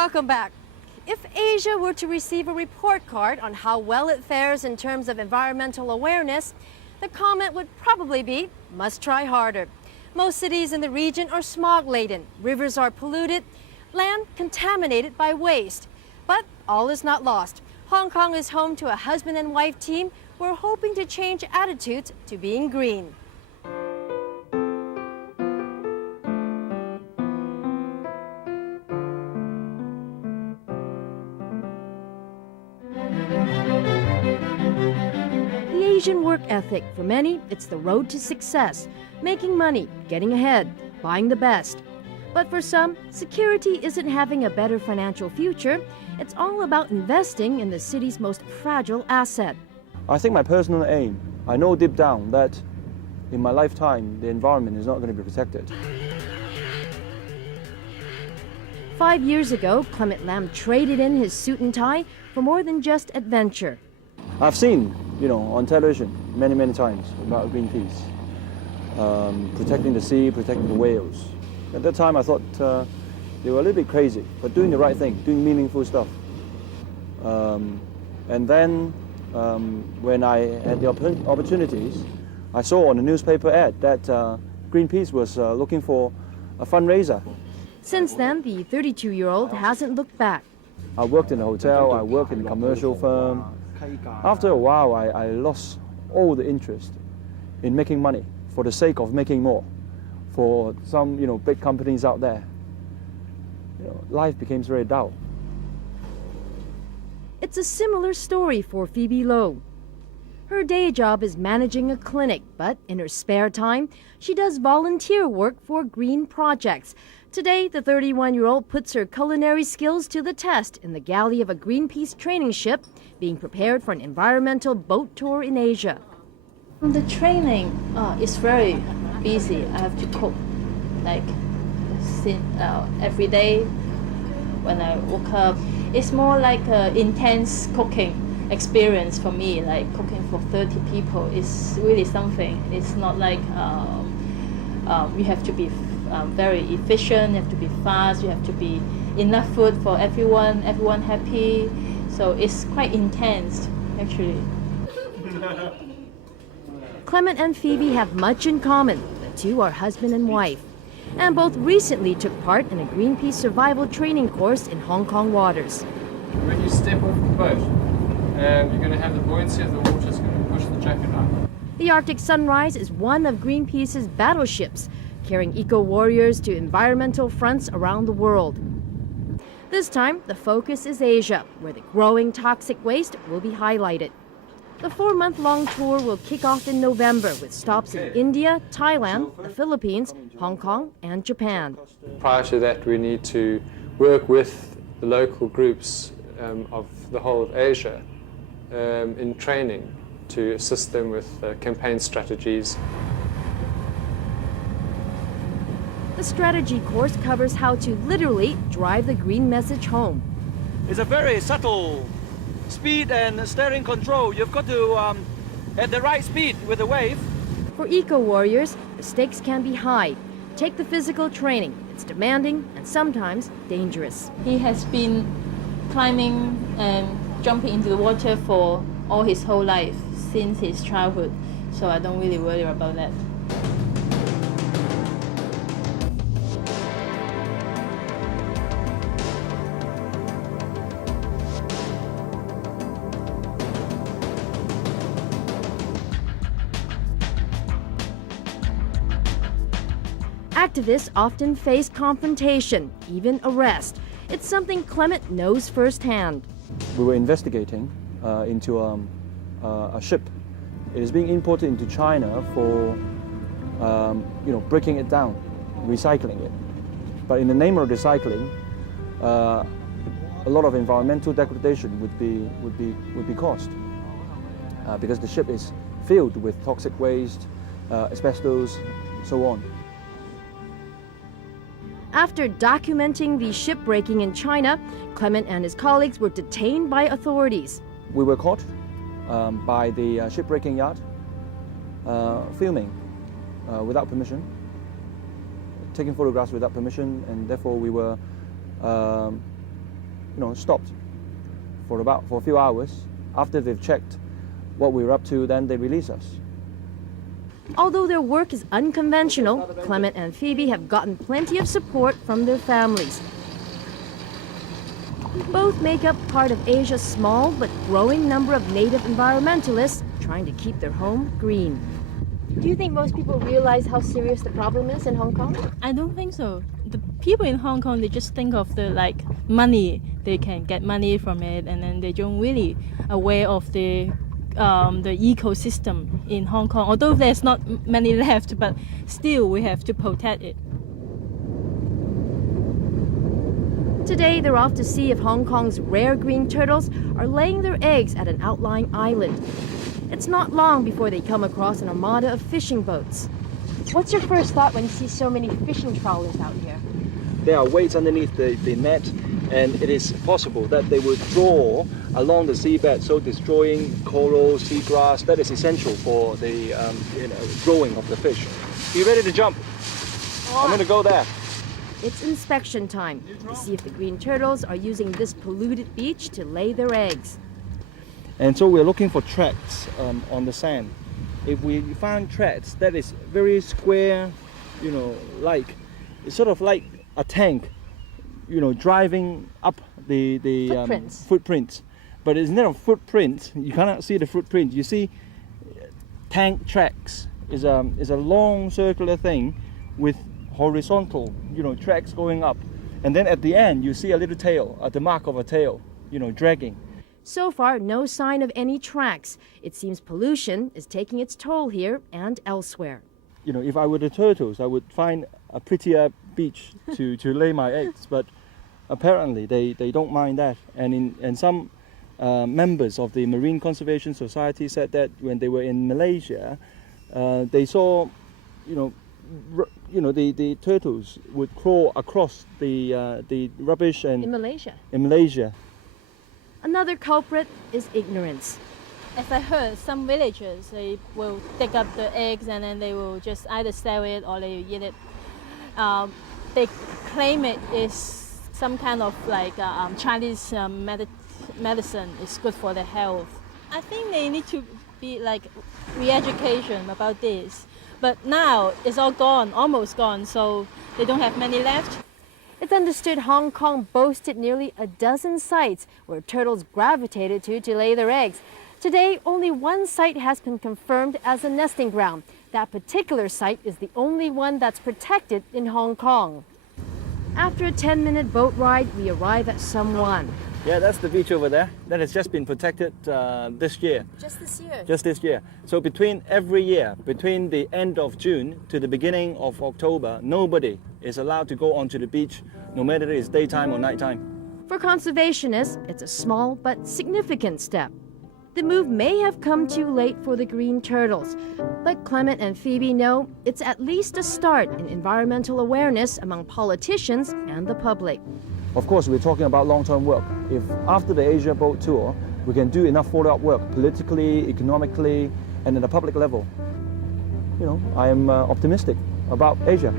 Welcome back. If Asia were to receive a report card on how well it fares in terms of environmental awareness, the comment would probably be, must try harder. Most cities in the region are smog-laden, rivers are polluted, land contaminated by waste. But all is not lost. Hong Kong is home to a husband and wife team who are hoping to change attitudes to being green. The Asian work ethic, for many, it's the road to success, making money, getting ahead, buying the best. But for some, security isn't having a better financial future. It's all about investing in the city's most fragile asset. I think my personal aim, I know deep down that in my lifetime, the environment is not going to be protected. 5 years ago, Clement Lam traded in his suit and tie for more than just adventure. I've seen, on television many times about Greenpeace, protecting the sea, protecting the whales. At that time, I thought they were a little bit crazy, but doing the right thing, doing meaningful stuff. And then, when I had the opportunities, I saw on the newspaper ad that Greenpeace was looking for a fundraiser. Since then, the 32-year-old hasn't looked back. I worked in a hotel, I worked in a commercial firm. After a while, I lost all the interest in making money for the sake of making more. For some, big companies out there, life becomes very dull. It's a similar story for Phoebe Low. Her day job is managing a clinic, but in her spare time, she does volunteer work for green projects. Today, the 31-year-old puts her culinary skills to the test in the galley of a Greenpeace training ship, being prepared for an environmental boat tour in Asia. The training is very busy. I have to cook every day when I woke up. It's more like an intense cooking experience for me. Like cooking for 30 people is really something. It's not like you have to be very efficient, you have to be fast, you have to be enough food for everyone happy. So it's quite intense, actually. Clement and Phoebe have much in common. The two are husband and wife, and both recently took part in a Greenpeace survival training course in Hong Kong waters. When you step off the boat, you're going to have the buoyancy of the water that's going to push the jacket up. The Arctic Sunrise is one of Greenpeace's battleships, carrying eco-warriors to environmental fronts around the world. This time, the focus is Asia, where the growing toxic waste will be highlighted. The 4-month-long tour will kick off in November with stops in India, Thailand, the Philippines, Hong Kong, and Japan. Prior to that, we need to work with the local groups of the whole of Asia in training to assist them with campaign strategies. The strategy course covers how to literally drive the green message home. It's a very subtle speed and steering control. You've got to at the right speed with the wave. For eco-warriors, the stakes can be high. Take the physical training. It's demanding and sometimes dangerous. He has been climbing and jumping into the water for all his whole life, since his childhood. So I don't really worry about that. Activists often face confrontation, even arrest. It's something Clement knows firsthand. We were investigating into a ship. It is being imported into China for, breaking it down, recycling it. But in the name of recycling, a lot of environmental degradation would be caused because the ship is filled with toxic waste, asbestos, so on. After documenting the shipbreaking in China, Clement and his colleagues were detained by authorities. We were caught by the shipbreaking yard, filming without permission, taking photographs without permission, and therefore we were stopped for a few hours. After they've checked what we're up to, then they release us. Although their work is unconventional, Clement and Phoebe have gotten plenty of support from their families. Both make up part of Asia's small but growing number of native environmentalists trying to keep their home green. Do you think most people realize how serious the problem is in Hong Kong? I don't think so. The people in Hong Kong, they just think of the money. They can get money from it, and then they don't really aware of the ecosystem in Hong Kong. Although there's not many left, but still we have to protect it. Today, they're off to see if Hong Kong's rare green turtles are laying their eggs at an outlying island. It's not long before they come across an armada of fishing boats. What's your first thought when you see so many fishing trawlers out here? There are weights underneath the net, and it is possible that they would draw along the seabed, so destroying coral, seagrass. That is essential for the growing of the fish. Be ready to jump. I'm going to go there. It's inspection time to see if the green turtles are using this polluted beach to lay their eggs. And so we're looking for tracks on the sand. If we find tracks that is very square, it's sort of like a tank, driving up the footprints. But instead of footprints, you cannot see the footprint. You see tank tracks is a long circular thing with horizontal, tracks going up. And then at the end, you see a little tail, the mark of a tail, dragging. So far, no sign of any tracks. It seems pollution is taking its toll here and elsewhere. If I were the turtles, I would find a prettier beach to lay my eggs. But apparently, they don't mind that. And some members of the Marine Conservation Society said that when they were in Malaysia, they saw, the turtles would crawl across the rubbish and In Malaysia. In Malaysia. Another culprit is ignorance. As I heard, some villagers, they will dig up the eggs and then they will just either sell it or they eat it. They claim it is some kind of Chinese medicine. It's good for their health. I think they need to be re-education about this. But now it's all gone, almost gone, so they don't have many left. It's understood Hong Kong boasted nearly a dozen sites where turtles gravitated to lay their eggs. Today, only one site has been confirmed as a nesting ground. That particular site is the only one that's protected in Hong Kong. After a 10-minute boat ride, we arrive at Sam Wan. Yeah, that's the beach over there. That has just been protected this year. Just this year? Just this year. So every year, between the end of June to the beginning of October, nobody is allowed to go onto the beach, no matter if it's daytime or nighttime. For conservationists, it's a small but significant step. The move may have come too late for the green turtles, but Clement and Phoebe know it's at least a start in environmental awareness among politicians and the public. Of course, we're talking about long-term work. If after the Asia boat tour, we can do enough follow-up work politically, economically, and at a public level, I am optimistic about Asia.